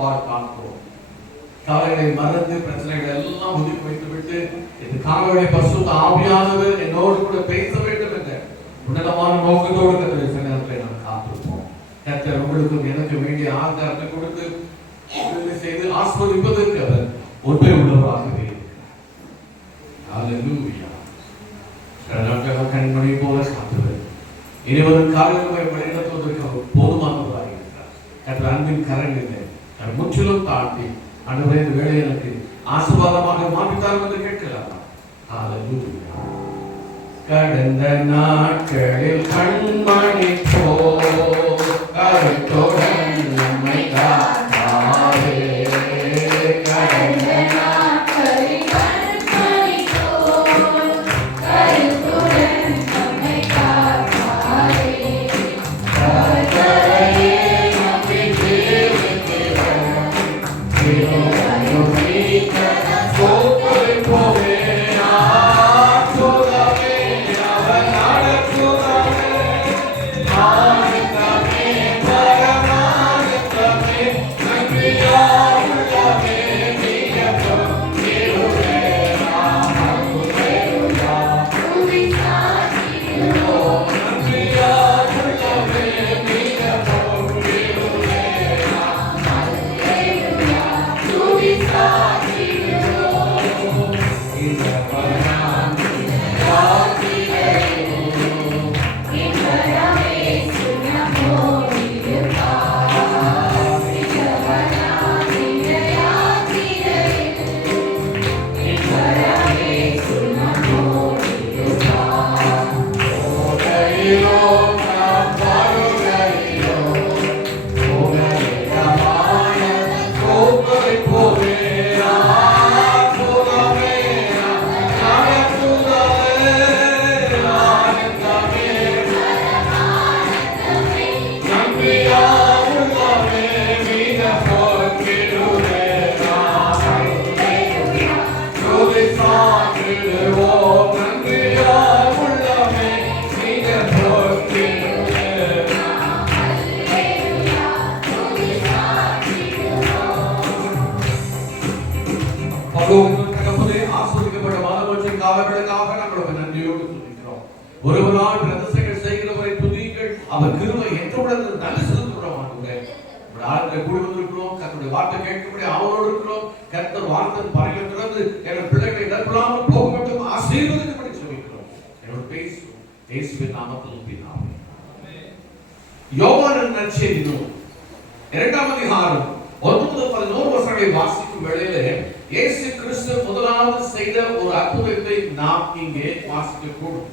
பார்ப்போம். கவலைகளை மறந்து பிரச்சனைகள் எல்லாம் ஒதுக்கி வைத்துவிட்டு இந்த காணொளி பரிசுத்த ஆவியானவர் என்னோடு கூட பேச வேண்டும் என்ற உன்னதமான நோக்கத்தோடு கர்த்தருடைய சன்னிதானத்திலே நாம் காத்திருப்போம். கர்த்தர் உங்களுக்கு எனக்கு வேண்டிய ஆதாரத்தை கொடுத்து செய்து ஆஸ்வதிப்பதற்கு அவர் உண்மை உள்ளவராகவே ஹல்லேலூயா. கண்மணி போல காத்துவர் இனிவரும் காரியங்களை வழிநடத்துவதற்கு அவர் போதுமானவராக இருக்கிறார். கர்த்தர் அன்பின் கரங்களிலே முற்றிலும் தாண்டி ஆண்டவரே இந்த வேலை எனக்கு ஆசீர்வாதமாக மாற்றித்தார் என்று கேட்கலாம். ஹல்லேலூயா. கடந்த நாட்களில் கண்மணி போல் கருத்துடன் நம்மை காத்தாரே. கடந்த நாட்களில் கண்மணி போல் கருத்துடன் நம்மை காத்தாரே. கர்த்தரையே நம்பி ஜீவிக்கிறோம். ஒருவரால் ரகசியங்கள் செய்கிறவரை துதியுங்கள். அவர் கிருபை என்றுடன் நல்ல செலுத்துகிறோம். ஆளுங்களை கூடி வந்திருக்கிறோம். கர்த்தருடைய வார்த்தை கேட்கும்படி அவரோடு இருக்கிறோம். கர்த்தர் வார்த்தை பறையில் திறந்து எங்கள் பிள்ளைகளை இடர்படாமல் போக மட்டும் ஆசீர்வதிக்கும்படி ஜெபிக்கிறோம். என்னோட பேசும் இயேசுவின் நாமத்தில் பிதாவே. யோவான் நற்செய்தி நூல் 2ஆம் அதிகாரம் 9-11 வசனங்களை வாசிக்கும் வேளையிலே இயேசு கிறிஸ்து முதலாவது செய்த ஒரு அற்புதத்தை நாம் இங்கே வாசிக்க கூடும்.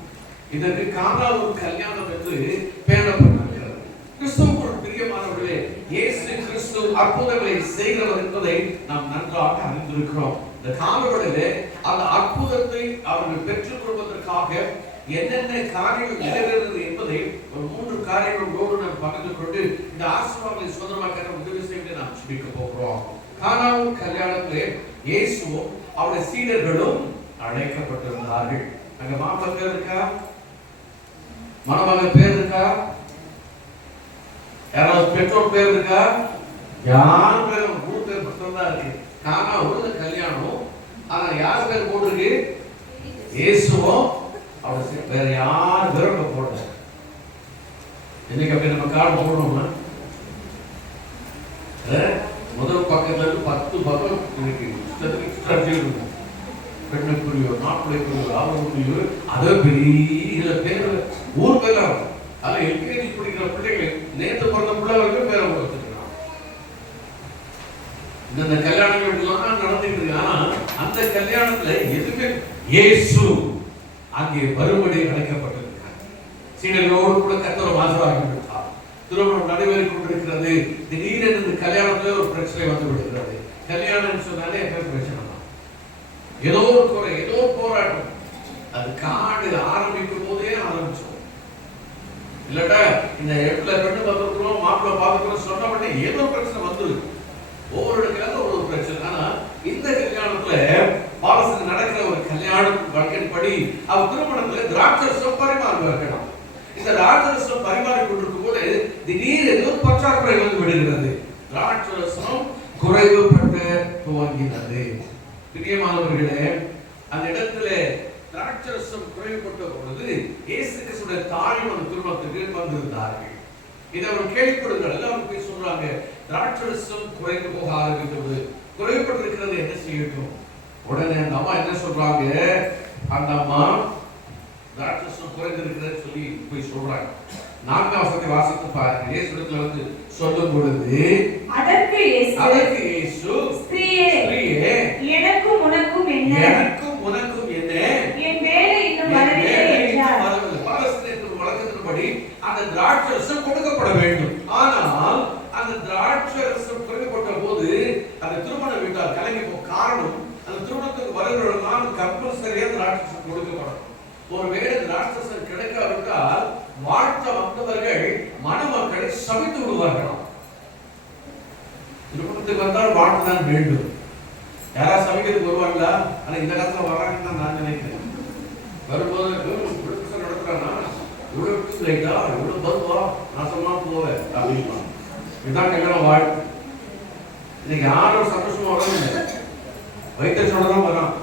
இதற்கு காணா ஒரு கல்யாணம் என்று பெயரிடப்பட்டிருக்கிறது. கிறிஸ்துவுக்குள் பிரியமானவர்களே, இயேசு கிறிஸ்து அற்புதங்களை செய்கிறவர் என்பதை நாம் நன்றாக அறிந்திருக்கிறோம். இந்த காலவெளியிலே அந்த அற்புதத்தை அவர்கள் பெற்றுக் கொள்வதற்காக என்னென்ன காரியங்கள் நிறைவேறுகிறது என்பதை ஒரு 3 காரியங்களோடு நாம் பகிர்ந்து கொண்டு இந்த ஆசீர்வாதங்களை சொந்தமாக்க உதவி செய்ய நாம் ஜெபிக்க போகிறோம். கானாவின் கல்யாணத்திலே இயேசுவும் அவருடைய சீடர்களும் அழைக்கப்பட்டிருந்தார்கள். அங்க மாப்பிள்ளை பேர் இருக்கா? மணமகன் பேர் இருக்கா? யாராவது பெற்றோர் பேர் இருக்கா? யார் பேர்? 3 பேர் மட்டும் தான் இருக்கு. கானா ஒரு கல்யாணம். ஆனா யார் பேர் போட்டிருக்கு? இயேசுவும் அவருடைய வேற யார் பேரும் போடல. இன்னைக்கு அப்படி நம்ம கார்டு போடணும்னா முதல் பக்கத்துல இருந்து 10 பக்கம் இருக்கு. பெண்ணுக்குரியோ மாப்பிள்ளைக்குரியோ அவருக்குரியோ அதை பெரிய பேர் ஊர் பேர் ஆகும். அதை எல்கேஜி படிக்கிற பிள்ளைகள் நேற்று பிறந்த பிள்ளைகளுக்கு பேரை கொடுத்துருக்கான். இந்த கல்யாணங்கள் நடந்துட்டு. ஆனா அந்த கல்யாணத்துல எதுவுமே இயேசு அங்கே வரும்படி அழைக்கப்பட்டிருக்கிறார். சீடர்களோடு கூட கர்த்தர் ஆசீர்வாதம் விட்டார். திருமணம் நடைபெறிக் கொண்டிருக்கிறது. திடீரென்று இந்த கல்யாணத்துல ஒரு பிரச்சனை வந்து விடுகிறது. கல்யாணம் சொன்னாலே பிரச்சனை தான். ஏதோ ஒரு குறை, ஏதோ போராட்டம். அது காடு ஆரம்பிக்கும் போதே ஆரம்பிச்சோம். இல்லட்டா இந்த இடத்துல பெண்ணு பார்த்துக்கிறோம், மாப்பிள்ளை பார்த்துக்கிறோம் சொன்ன உடனே ஏதோ பிரச்சனை வந்துருக்கு. ஒவ்வொரு இடத்துல ஒரு பிரச்சனை. ஆனா இந்த கல்யாணத்துல பாலசுக்கு நடக்கிற ஒரு கல்யாண வழக்கின்படி அவர் திருமணத்துல திராட்சரசம் பரிமாறுவார்கள். இந்த திராட்சரசம் பரிமாறிக் கொண்டிருக்கும் போது திடீர் ஏதோ பற்றாக்குறை வந்து விடுகிறது. திராட்சரசம் குறைவுபட்டு துவங்கினது. பிரியமானவர்களே, அந்த இடத்துல திராட்சரசம் குறைவுபட்ட பொழுது இயேசு கிறிஸ்துவின் தாயும் அந்த திருமணத்துக்கு வந்திருந்தார்கள். இதை அவர் கேள்விப்படுகிறார். எல்லாரும் போய் சொல்றாங்க, திராட்சரசம் குறைந்து போக ஆரம்பித்தது, குறைவுபட்டிருக்கிறது, என்ன செய்யட்டும்? உடனே அந்த அம்மா என்ன சொல்றாங்க, அந்த அம்மா திராட்சரசம் குறைந்திருக்கிறது சொல்லி போய் சொல்றாங்க. 4ஆம் வசனத்தை வாசித்து பாருங்க. இயேசு இடத்துல வந்து சொல்லும் பொழுது அதற்கு இயேசு ஸ்திரீயே, எனக்கும் உனக்கும் என்ன, எனக்கும் உனக்கும் என்ன, என் வேலை இன்னும் வரவில்லை என்றார். பாலஸ்தீனத்தின் வழக்கத்தின்படி அந்த திராட்சரசம் கொடுக்கப்பட வேண்டும். ஆனால் அந்த திராட்சரசம் குறைக்கப்பட்ட போது அந்த திருமண வீட்டார் கலங்கி போக காரணம், அந்த திருமணத்துக்கு வருகிறவர்களால் கம்பல்சரியா திராட்சரசம் கொடுக்கப்படும். ஒருவேளை திராட்சரசம் கிடைக்காவிட்டால் வாழ்த்த வந்தவர்கள் மணமக்களை சபித்து விடுவார்களாம். திருமணத்துக்கு வந்தால் வாழ்த்து தான் வேண்டும். யாராவது சமைக்கிறதுக்கு வருவாங்களா? ஆனா இந்த காலத்துல வராங்கன்னு தான் நான் நினைக்கிறேன். வரும்போது நடத்துறானா, இவ்வளவு லைட்டா, இவ்வளவு பருவா, நான் சொன்னா போவேன் அப்படின்னா இதுதான் கல்யாணம் வாழ்த்து. இன்னைக்கு யாரும் சந்தோஷமா வராங்க, வைத்தியசோட தான் வரான்.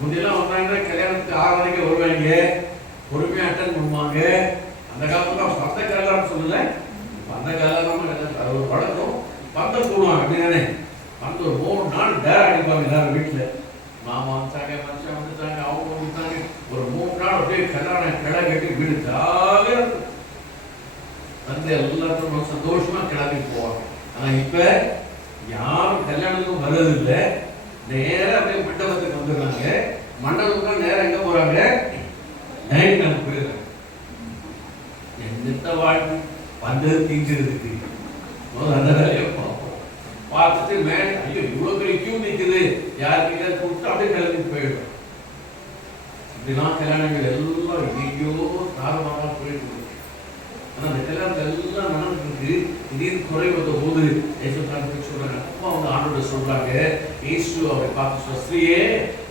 முன்னெல்லாம் வந்தாங்கன்னா கல்யாணத்துக்கு 6 மணிக்கு வருவாங்க, பொறுமையா அட்டன் பண்ணுவாங்க. அந்த காலத்துல பந்த கல்யாணம் சொல்லல, பந்த கல்யாணம் அது ஒரு பழக்கம். பந்தம் போடுவாங்க அப்படின்னானே, பந்த ஒரு 3 நாள் டேர் அடிப்பாங்க எல்லாரும் வீட்டுல. மாமா வந்துட்டாங்க, மனுஷன் வந்துட்டாங்க, அவங்க வந்துட்டாங்க. ஒரு 3 நாள் அப்படியே கல்யாணம் கிளை கட்டி வீடு ஜாலியா இருக்கும். வந்து எல்லாரும் சந்தோஷமா கிளம்பி போவாங்க. ஆனா இப்ப யாரும் கல்யாணத்துக்கும் வர்றதில்லை, நேரம் அப்படியே மண்டபத்துக்கு வந்துடுறாங்க. மண்டபத்துக்கு நேரம் எங்க போறாங்க, டைனிங் ஹால் போயிடுறாங்க. என்னத்த வாழ்க்கை வந்தது தீங்கிறதுக்கு அந்த வேலையை பார்ப்போம். பார்த்துட்டு மேல ஐயோ இவ்வளவு பெரிய கியூ நிற்குது, யாருக்கு கொடுத்து அப்படியே கிளம்பி போயிடும். இப்படிலாம் கல்யாணங்கள் எல்லாம் எங்கேயோ தாரமாக போயிட்டு. ஆனா அந்த கல்யாணத்தில் எல்லாம் நடந்துருக்கு. திடீர்னு குறை வந்த போது சொல்றாங்க, அப்பா வந்து ஆண்டோட சொல்றாங்க, இயேசு அவரை பார்த்து, ஸ்திரீயே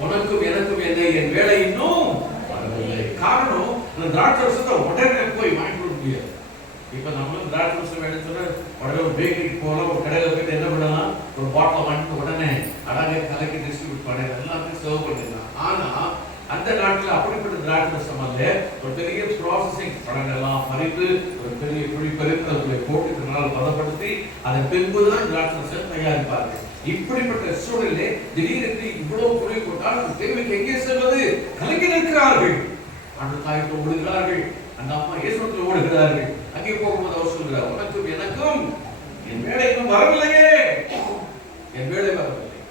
உனக்கும் எனக்கும் என்ன, என் வேலை இன்னும் வரவில்லை. காரணம், அந்த திராட்சரசத்தை உடனே போய் வாங்கிட்டு வர முடியாது. இப்ப நம்மளும் திராட்சரசம் வேணும்னு சொன்னா உடனே ஒரு பேக்கரிக்கு போகலாம், ஒரு கடையில போயிட்டு என்ன பண்ணலாம், ஒரு பாட்டில் வாங்கிட்டு உடனே அழகாக கலக்கி டிஸ்ட்ரிபியூட் பண்ண எல்லாத்தையும் சர்வ் பண்ணிடலாம். ஆனா அந்த நாட்டில் அப்படிப்பட்ட திராட்சரசம் அல்ல. ஒரு பெரிய ப்ராசஸிங் பழங்கள்லாம் பறித்து ஒரு பெரிய குழி பறித்து அதை போட்டு நாள் பதப்படுத்தி அதன் பின்புதான் திராட்சரசம் தயாரிப்பார்கள். இப்படிப்பட்ட சூழலிலே திடீரென்று இவ்வளவு குறை போட்டால் அந்த தேவைக்கு எங்கே செல்வது? கலங்கி நிற்கிறார்கள். அந்த தாய்க்கு ஓடுகிறார்கள், அந்த அம்மா இயேசுவுக்கு ஓடுகிறார்கள். அங்கே போகும்போது அவர் சொல்கிறார், உனக்கும் எனக்கும் என் வேலை இன்னும் வரவில்லையே, என் வேலை வரவில்லை.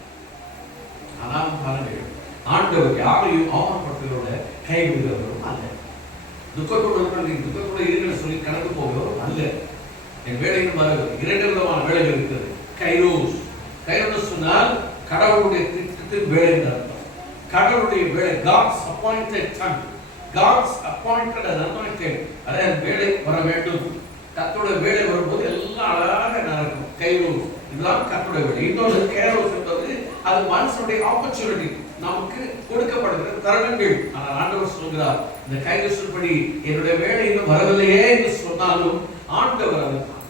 ஆனால் பாருங்கள், ஆண்டவர் யாரையும் அவமானப்படுத்துகிறோட கைவிடுகிறவரும் அல்ல, துக்கத்தோடு இருக்கிற சொல்லி கணக்கு போகிறவரும் அல்ல. என் வேலையும் வரவில்லை. 2 விதமான வேலைகள் இருக்கிறது. கைரோஸ், கைரோஸ் சொன்னால் கடவுளுடைய திட்டத்தின் வேலை அர்த்தம். கடவுளுடைய வேலை, God's appointed time, God's appointed and anointed. அதே வேலை வர வேண்டும். கர்த்தருடைய வேலை வரும்போது எல்லாம் அழகாக நடக்கும். கைரோஸ் இதெல்லாம் கர்த்தருடைய வேலை. இன்னொரு கேரோஸ் என்பது அது மனுஷனுடைய ஆப்பர்ச்சுனிட்டி, நமக்கு கொடுக்கப்படுகிற தருணங்கள். ஆனால் ஆண்டவர் சொல்கிறார், இந்த கைரோஸின் படி என்னுடைய வேலை இன்னும் வரவில்லையே என்று சொன்னாலும் ஆண்டவர் அதுதான்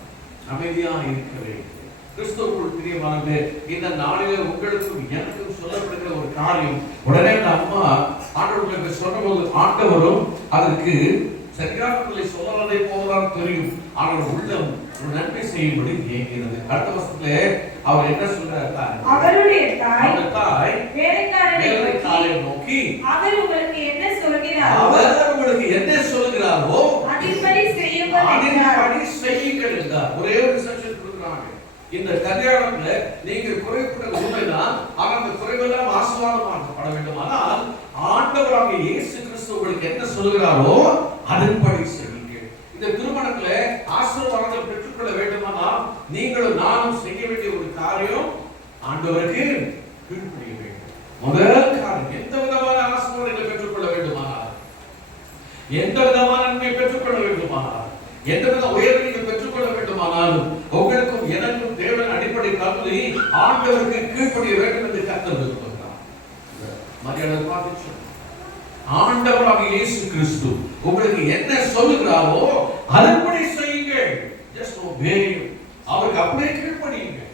அமைதியா இருக்க வேண்டும். கிறிஸ்துவுக்குள் பிரியமானது, இந்த நாளிலே உங்களுக்கும் எனக்கும் சொல்லப்படுகிற ஒரு காரியம். உடனே அந்த அம்மா ஆண்டவர்களுக்கு சொன்னபோது ஆண்டவரும் அதற்கு சரியாக சொல்லதை போலதான் தெரியும். ஆனால் உள்ளம் ஒரு நன்மை செய்யும்படி ஏங்குகிறது. அடுத்த வருஷத்துல அவர் என்ன சொல்றார்? அவருடைய தாய் வேலைக்காரரை நோக்கி அவர் உங்களுக்கு என்ன சொல்கிறாரோ அதன்படி செய்யுங்கள் என்றார். ஒரே ஒரு இன்ஸ்ட்ரக்ஷன் கொடுக்குறாங்க. இந்த கல்யாணத்துல நீங்க குறைப்பட்ட உண்மைதான், ஆனால் அந்த குறைவெல்லாம் ஆசீர்வாதமாக்கப்பட வேண்டும். ஆனால் ஆண்டவராகிய இயேசு கிறிஸ்து உங்களுக்கு என்ன சொல்கிறாரோ அதன்படி செய்யுங்கள். இந்த திருமணத்துல ஆசீர்வாதங்களை பெற்றுக்கொள்ள வேண்டுமானால் நீங்களும் நானும் செய்ய வேண்டிய ஒரு காரியம், ஆண்டவருக்கு கீழ்ப்படிய வேண்டும். முதல் காரியம், எந்த விதமான ஆசீர்வாதங்களை பெற்றுக்கொள்ள வேண்டுமானால், எந்த விதமான நன்மை பெற்றுக்கொள்ள வேண்டுமானால், எந்த வித உயர்வை நீங்கள் பெற்றுக்கொள்ள வேண்டுமானாலும் உங்களுக்கும் எனக்கும் தேவன் அடிப்படை கல்வி ஆண்டவருக்கு கீழ்ப்படிய வேண்டும் என்று கர்த்தர் விரும்புகிறார். மரியாதை பார்த்து ஆண்டவராகிய இயேசு கிறிஸ்து உங்களுக்கு என்ன சொல்லுகிறாரோ அதன்படி செய்யுங்கள். Just obey him. அவருக்கு அப்படியே கீழ்ப்படியுங்கள்.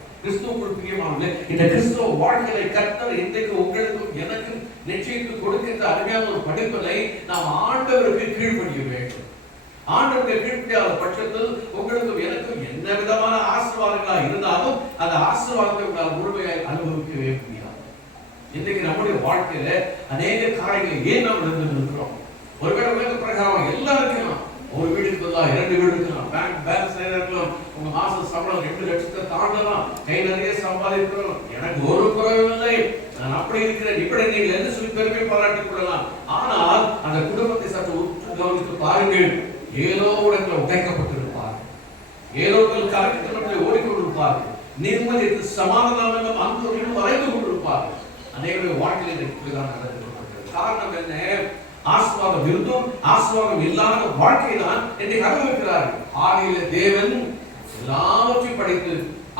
பிரியமானவர்களே, இந்த கிறிஸ்தவ வாழ்க்கையை கர்த்தர் இன்றைக்கு உங்களுக்கும் எனக்கும் நிச்சயித்து கொடுக்கின்ற அருமையான ஒரு படிப்பினை நாம் ஆண்டவருக்கு கீழ்ப்படிய வேண்டும். ஆண்டவருக்கு கீழ்ப்படியாத பட்சத்தில் உங்களுக்கும் எனக்கும் என்ன விதமான ஆசீர்வாதங்களா இருந்தாலும் அந்த ஆசீர்வாதத்தை உங்களால் முழுமையாக அனுபவிக்கவே முடியாது. இன்றைக்கு நம்முடைய வாழ்க்கையில அநேக காரியங்களை ஏன் நாம் இருந்திருக்கிறோம்? ஒருவேளை உலக பிரகாரம் எல்லாருக்கும் ஒரு வீடு இருக்கலாம், 2 வீடு இருக்கலாம், பேலன்ஸ் இருக்கலாம், உங்க மாச சம்பளம் 2 லட்சத்தை தாண்டலாம், கை நிறைய சம்பாதிக்கிறோம், எனக்கு ஒரு குறைவில்லை, நான் அப்படி இருக்கிறேன், இப்படி நீங்கள் என்ன சொல்லி பெருமை பாராட்டிக் கொள்ளலாம். ஆனால் அந்த குடும்பத்தை சற்று உற்று கவனித்து பாருங்கள். ஏதோ இடத்துல உடைக்கப்பட்டிருப்பார், ஏதோ கலக்கத்தில் ஓடிக்கொண்டிருப்பார்கள், நிம்மதிக்கு சமாதானம் அந்த வரைந்து கொண்டிருப்பார்கள். அநேகருடைய வாழ்க்கையில் இப்படிதான் நடந்து கொண்டிருக்கிறது. காரணம் என்ன? ஆசீர்வாதம் இருந்தும் ஆசீர்வாதம் இல்லாத வாழ்க்கை தான் இன்றைக்கு அனுபவிக்கிறார்கள். ஆதியிலே தேவன் எல்லாவற்றையும் படைத்து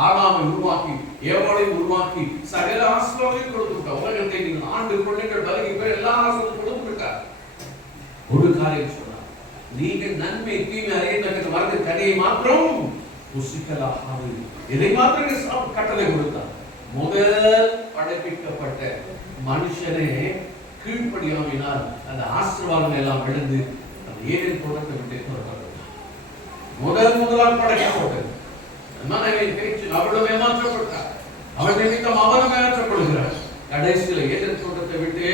ஆதாமை உருவாக்கி ஏவாளை உருவாக்கி சகல ஆசீர்வாதத்தையும் கொடுத்துட்டார். உலகத்தை நீங்கள் ஆண்டு கொள்ளுங்கள், பலகி பேர் எல்லா ஆசீர்வாதத்தையும் கொடுத்துட்டார். ஒரு காரியம் சொன்னார், நீங்கள் நன்மை தீமை அறியத்தக்க மரத்தை கனியை மாத்திரம் புசிக்கலாகாது, இதை மாத்திரம் கட்டளை கொடுத்தார். முதல் படைப்பிக்கப்பட்ட மனுஷனே கீழ்ப்படியாவினால் அந்த ஆசீர்வாதம் எல்லாம் விழுந்து அந்த ஏதேன் தோட்டத்தை விட்டு புறப்பட்டார். முதலால் படைக்கப்பட்டது மனைவி பேச்சு அவளும் ஏமாற்றப்பட்டார், அவள் நிமித்தம் அவனும் ஏமாற்றப்படுகிறார். கடைசியில் ஏதேன் தோட்டத்தை விட்டு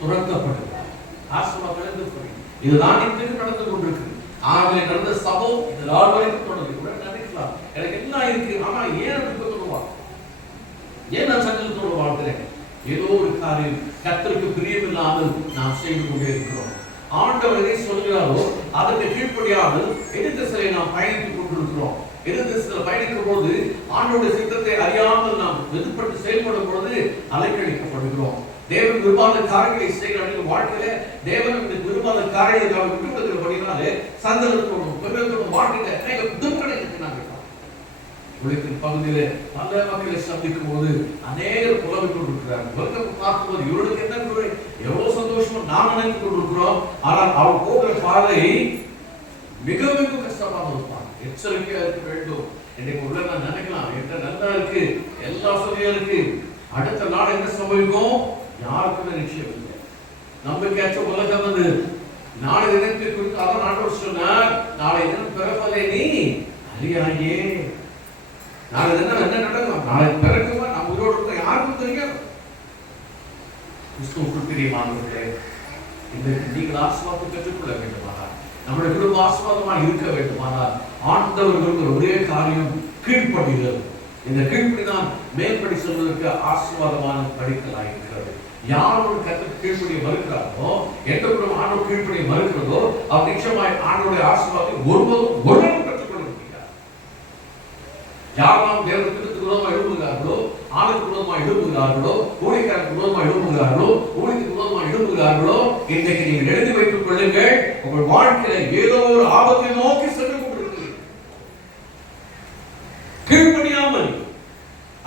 துரத்தப்படுகிறார். ஆசீர்வாதம் விழுந்து போய் இதுதான் இன்றைக்கு நடந்து கொண்டிருக்கு. ஆகவே நடந்த சபம் இது நாள் வரைக்கும் தொடர்ந்து கூட நினைக்கலாம், எனக்கு எல்லாம் இருக்கு, ஆனா ஏன் சொல்லுவா, ஏன் நான் சஞ்சலத்தோடு வாழ்கிறேன்? ஏதோ ஒரு காரியம் கர்த்தருக்கு பிரியமில்லாமல் நாம் செய்து கொண்டே இருக்கிறோம். ஆண்டவர் எதை சொல்கிறாரோ அதற்கு கீழ்ப்படியாமல் எதிர்திசையை நாம் பயணித்துக் கொண்டிருக்கிறோம். எதிர்திசையில் பயணிக்கும் போது ஆண்டவருடைய சித்தத்தை அறியாமல் நாம் எதிர்பட்டு செயல்படும் பொழுது அலைக்கழிக்கப்படுகிறோம். தேவன் விரும்பாத காரியங்களை செய்கிற வாழ்க்கையில தேவன் விரும்பாத காரியங்களை விட்டு விடுகிறபடினாலே சந்தனத்தோடும் பெருத்தோடும் வாழ்க்கையில அநேக துன்பங்களை இருக்கிறாங்க. உலகத்தின் பகுதியில பல மக்களை சந்திக்கும் போது அநேகர் புலம்பிக் கொண்டிருக்கிறார்கள். உலகம் பார்க்கும்போது இவருக்கு என்ன குறை, எவ்வளவு சந்தோஷமா நாம் நினைத்துக் கொண்டிருக்கிறோம். ஆனால் அவர் போகிற பாதை மிக மிக கஷ்டமாக இருப்பாங்க. எச்சரிக்கையா இருக்க வேண்டும். இன்னைக்கு உள்ள நான் நினைக்கலாம், என்ற நல்லா இருக்கு, எல்லா சொல்லியும் இருக்கு, அடுத்த நாள் என்ன சம்பவிக்கும் யாருக்குமே நிச்சயம் இல்லை. நம்பிக்கையாச்ச உலகம் வந்து நாளை தினத்தை குறித்து அதான் ஆண்டவர் சொன்னார், நாளை தினம் பிறப்பதை நீ அறியாயே. நாளை தினம் என்ன நடக்கும், நாளை பிறக்குமா நம்ம உயிரோடு இருக்க யாருக்கும் தெரியும். கிறிஸ்துவுக்குள் பிரியமானவர்களே, இன்றைக்கு நீங்கள் ஆசீர்வாதத்தை பெற்றுக்கொள்ள வேண்டுமானால், நம்முடைய குடும்ப ஆசீர்வாதமாக இருக்க வேண்டுமானால் ஆண்டவர் விரும்புகிற ஒரே காரியம் கீழ்ப்படிதல். இந்த கீழ்ப்படிதான் மேற்படி சொல்வதற்கு ஆசீர்வாதமான படிக்கலாக இருக்கிறது. யார் ஒரு கர்த்தருக்கு கீழ்ப்படியை மறுக்கிறாரோ, எந்த குடும்பம் ஆண்டவர் கீழ்ப்படியை மறுக்கிறதோ அவர் நிச்சயமாய் ஆண்டவருடைய ஆசீர்வாதத்தை ஒருவரும் பெற்றுக்கொள்ள முடியாது. யாரெல்லாம் தேவனுக்கு விரோதமாக எழுப்புகிறார்களோ, ஆளுக்கு விரோதமாக எழுப்புகிறார்களோ, ஊழியக்காரருக்கு விரோதமாக எழுப்புகிறார்களோ, ஊழியத்துக்கு விரோதமாக எழுப்புகிறார்களோ, இன்றைக்கு நீங்கள் எழுதி வைத்துக் கொள்ளுங்கள், உங்கள் வாழ்க்கையில ஏதோ ஒரு ஆபத்தை நோக்கி சென்று கொண்டிருக்கிறீர்கள். கீழ்ப்படியாமல்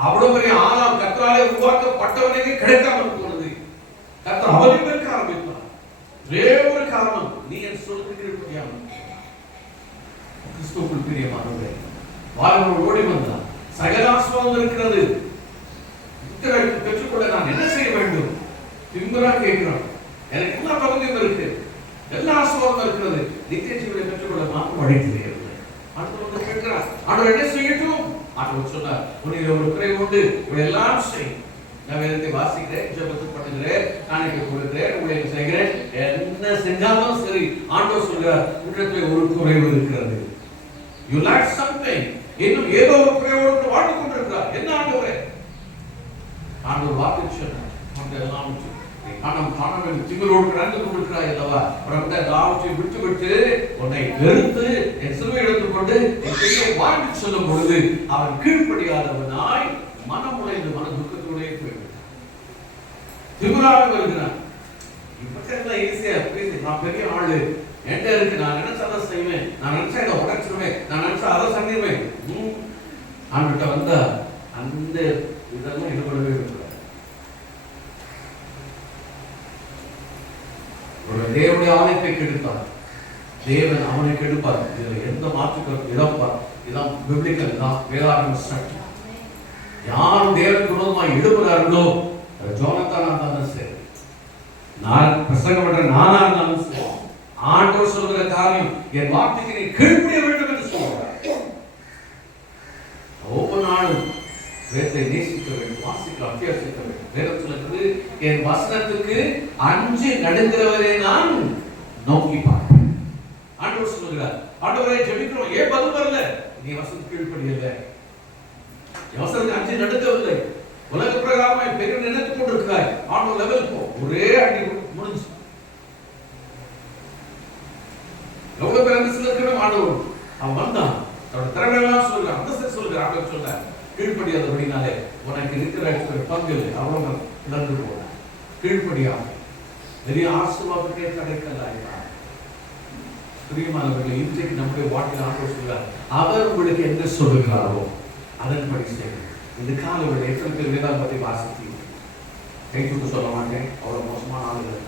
அவ்வளவு பெரிய ஆளாம் கர்த்தராலே உருவாக்கப்பட்டவனுக்கு கிடைக்காமல் போனது. கர்த்தர் அவனையும் இருக்க ஆரம்பித்தார். ஒரே ஒரு காரணம், நீ என் சொல்லுக்கு கீழ்ப்படியாமல். கிறிஸ்துவுக்குள் பிரியமானவர்களே, வாருங்கள் ஓடி வந்தார். சகல ஆசீர்வாதம் இருக்கிறது, பெற்றுக்கொள்ள நான் என்ன செய்ய வேண்டும்? திமிரா கேட்கிறோம். எனக்கு எல்லா பகுதியும் இருக்கு, எல்லா ஆசீர்வாதம் இருக்கிறது, நித்திய ஜீவனை பெற்றுக்கொள்ள மாற்றம் வழி தெரியவில்லை. ஆண்டவர் கேட்கிறார், ஆண்டவர் என்ன செய்யட்டும்? ஆண்டவர் சொன்னார், உன்னில் ஒரு குறை உண்டு, உன்னை எல்லாம் செய். நான் வேதத்தை வாசிக்கிறேன், ஜெபத்து பண்ணுகிறேன், காணிக்கை கொடுக்கிறேன், ஊழியம் செய்கிறேன், என்ன செஞ்சாலும் சரி. ஆண்டவர் சொல்கிறார், உன்னிடத்தில் ஒரு குறைவு இருக்கிறது. You lack something. இன்னும் ஏதோ ஒரு குறைவோடு வாழ்ந்து கொண்டிருக்கிறார். என்ன ஆண்டவரே? ஆண்டவர் வாக்கு சொன்னார், எல்லாம் பணம் பணம் திமிரோடு கடந்து கொண்டிருக்கிறாய் அல்லவா, உனக்கு எல்லாவற்றையும் விட்டு விட்டு உன்னை வெறுத்து என் சிலுவை எடுத்துக்கொண்டு என் கையை வாங்கி சொல்லும் பொழுது அவன் கீழ்ப்படியாதவனாய் மனம் உடைந்து மன துக்கத்தோடே போய்விட்டான். திமிராக வருகிறான். இப்ப ஈஸியா பேசி, நான் பெரிய ஆளு, என்கிட்ட இருக்கு, நான் நினைச்சா அதை செய்வேன், நான் நினைச்சா இதை உடைச்சிருவேன், நான் நினைச்சா அதை சந்திடுவேன். ஆண்டுகிட்ட வந்தா அந்த இதெல்லாம் ஈடுபடவே இருக்கிறார். ஒரு தேவனுடைய ஆலயத்தை கெடுத்தார், தேவன் அவனை கெடுப்பார். இதுல எந்த மாற்று கருத்து? இதான் பிப்ளிக்கல், இதான் வேதாகம ஸ்ட்ரக்சர். யாரும் தேவனுக்கு விரோதமாக எழுப்புறார்களோ ஜோனத்தானா இருந்தாலும் சரி, நான் பிரசங்கம் பண்ற நானா இருந்தாலும் சரி, ஆண்டவர் சொல்கிற காரியம் என் வார்த்தைக்கு நீ கீழ்ப்படிய வேண்டும் என்று சொல்றார். ஒவ்வொரு நாளும் வேதத்தை நேசிக்க வேண்டும், வாசிக்க அபியாசிக்க வேண்டும். வேதம் சொல்கிறது, என் வசனத்துக்கு அஞ்சு நடுங்கிறவரை நான் நோக்கி பார்ப்பேன். ஆண்டவர் சொல்லுகிறார், ஆண்டவரை ஜெபிக்கிறோம், ஏன் பதில் வரல? நீ வசனத்துக்கு கீழ்ப்படியல, வசனத்துக்கு அஞ்சு நடுங்கவில்லை, உலக பிரகாரமாய் பெரிய நினைத்துக் கொண்டிருக்கிறாய். ஆண்டவர் லெவல் போ, ஒரே அடி முடிஞ்சு. எவ்வளவு பேர் அந்த சிலருக்கு ஆண்டவர் அவன் வந்தான், அவனோட திறமையெல்லாம் சொல்லுகிறான், அந்த சொல்லுகிறான். ஆண்டவர் சொல்ல கீழ்ப்படியாதபடினாலே உனக்கு இருக்கிற பங்கு அவ்வளவு இழந்து போன. கீழ்ப்படியாக பெரிய ஆசீர்வாதத்தை கிடைக்கல. பிரியமானவர்களே, இன்றைக்கு நம்முடைய வாழ்க்கையில் ஆண்டவர் சொல்றார், அவர் உங்களுக்கு என்ன சொல்லுகிறாரோ அதன்படி செய்யும். இந்த காலையில் எத்தனை பேர் வேதாகமத்தை வாசித்து கைக்கு சொல்ல மாட்டேன், அவ்வளவு மோசமான ஆளுகள்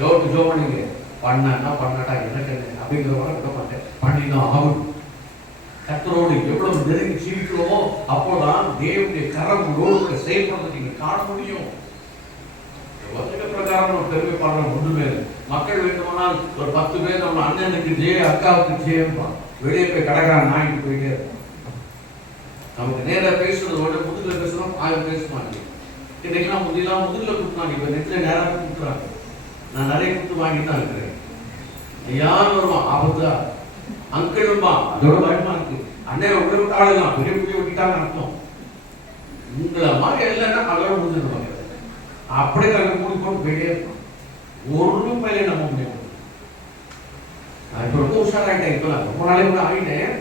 எவ்வளவு ஜோ பண்ணீங்க, பண்ணா பண்ணாட்டா எனக்கு அப்படிங்கிற விட மாட்டேன், பண்ணிதான் ஆகும். கர்த்தரோடு எவ்வளவு நெருங்கி ஜீவிக்கிறோமோ அப்போதான் தேவனுடைய கரம் உங்களோடு செயல்படுறதை நீங்க காண முடியும். வசன பிரகாரம் பெருமை பாடுற ஒன்றுமே இல்லை. மக்கள் வேண்டுமானால் ஒரு 10 பேர் நம்ம அண்ணனுக்கு ஜெய, அக்காவுக்கு ஜெயம்பா, வெளியே போய் கடற்கரை நாய்க்கு போயிட்டே இருப்போம். நமக்கு நேராக பேசுறது விட முதுகுல பேசுறோம், 1000 பேச மாட்டேன். இன்னைக்கெல்லாம் முதுகுல குத்துனாங்க, இப்ப நெத்தில நேராக குத்துறாங்க. நான் நிறைய குத்து வாங்கி தான் இருக்கிறேன். யாரும் வருவான் ஆபத்தா, அங்கிளுமா அதோட பயமா இருக்கு, அண்ணன் உங்களை விட்டாலும் பெரிய புள்ளி விட்டுட்டாங்க அர்த்தம். உங்களை மாதிரி இல்லைன்னா அதோட முடிஞ்சிருவாங்க. அப்படியே நாங்கள் மூடி போட்டு போயிட்டே இருப்போம். ஒரு பையில நம்ப முடியும். நான் இப்ப ரொம்ப உஷாராயிட்டேன், இப்ப நான் ரொம்ப நாளைக்கு கூட ஆகிட்டேன்.